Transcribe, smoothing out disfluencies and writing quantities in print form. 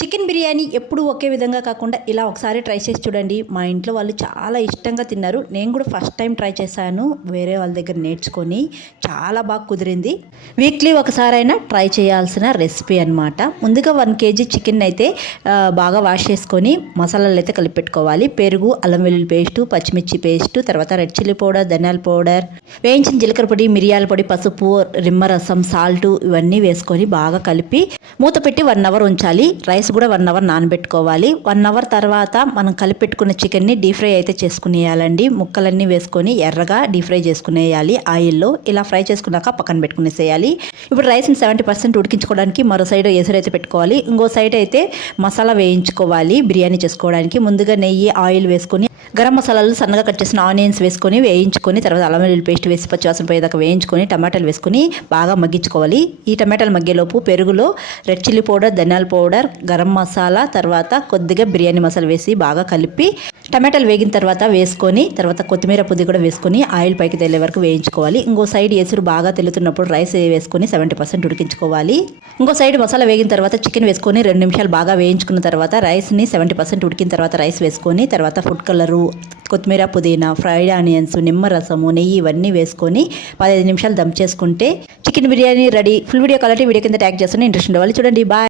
Chicken biryani ఎప్పుడు ఒకే విధంగా కాకుండా ఇలా ఒకసారి ట్రై చేసి చూడండి. మా ఇంట్లో వాళ్ళు చాలా ఇష్టంగా తిన్నారు. నేను కూడా ఫస్ట్ టైం ట్రై చేశాను, వేరే వాళ్ళ దగ్గర నేర్చుకొని. చాలా బాగా కుదిరింది. వీక్లీ ఒకసారైనా ట్రై చేయాల్సిన రెసిపీ అనమాట. ముందుగా 1 kg చికెన్ అయితే బాగా వాష్ చేసుకొని మసాలాలు అయితే కలిపి పెట్టుకోవాలి. పెరుగు, అల్లం వెల్లుల్లి పేస్టు, పచ్చిమిర్చి పేస్టు, తర్వాత రెడ్ చిల్లీ పౌడర్, ధనియాల పౌడర్, వేయించిన జీలకర్ర పొడి, మిరియాల పొడి, పసుపు, నిమ్మరసం, సాల్ట్ ఇవన్నీ వేసుకొని బాగా కలిపి మూత పెట్టి 1 అవర్ ఉంచాలి. రైస్ కూడా 1 అవర్ నానబెట్టుకోవాలి. 1 అవర్ తర్వాత మనం కలిపి పెట్టుకున్న చికెన్ని డీప్ ఫ్రై అయితే చేసుకునేయాలండి. ముక్కలన్నీ వేసుకొని ఎర్రగా డీప్ ఫ్రై చేసుకునేయాలి ఆయిల్లో. ఇలా ఫ్రై చేసుకున్నాక పక్కన పెట్టుకునేసేయాలి. ఇప్పుడు రైస్ని 70% ఉడికించుకోవడానికి మరో సైడ్ ఎసురు అయితే పెట్టుకోవాలి. ఇంకో సైడ్ అయితే మసాలా వేయించుకోవాలి. బిర్యానీ చేసుకోవడానికి ముందుగా నెయ్యి, ఆయిల్ వేసుకొని గరం మసాలాలు సన్నగా కట్ చేసిన ఆనియన్స్ వేసుకొని వేయించుకొని, తర్వాత అల్లం వెల్లుల్లి పేస్ట్ వేసి పచ్చివాసన పోయేదాకా వేయించుకొని టమాటాలు వేసుకొని బాగా మగ్గించుకోవాలి. ఈ టమాటాలు మగ్గేలోపు పెరుగులో రెడ్ చిల్లీ పౌడర్, ధనియాల పౌడర్, గరం మసాలా, తర్వాత కొద్దిగా బిర్యానీ మసాలా వేసి బాగా కలిపి టమాటాలు వేగిన తర్వాత వేసుకొని, తర్వాత కొత్తిమీర పుది కూడా వేసుకొని ఆయిల్ పైకి తేలే వరకు వేయించుకోవాలి. ఇంకో సైడ్ ఎసురు బాగా తెలుతున్నప్పుడు రైస్ వేసుకొని 70% ఉడికించుకోవాలి. ఇంకో సైడ్ మసాలా వేగిన తర్వాత చికెన్ వేసుకొని 2 నిమిషాలు బాగా వేయించుకున్న తర్వాత రైస్ని 70% ఉడికిన తర్వాత రైస్ వేసుకొని, తర్వాత ఫుడ్ కలరు, కొత్తిమీర, పుదీనా, ఫ్రైడ్ ఆనియన్స్, నిమ్మరసము, నెయ్యి ఇవన్నీ వేసుకొని 15 నిమిషాలు దమ్ చేసుకుంటే chicken biryani ready. Full video కావాలంటే వీడియో కింద ట్యాగ్ చేస్తాను. ఇంట్రెస్ట్ ఉండే వాళ్ళు చూడండి. బాయ్.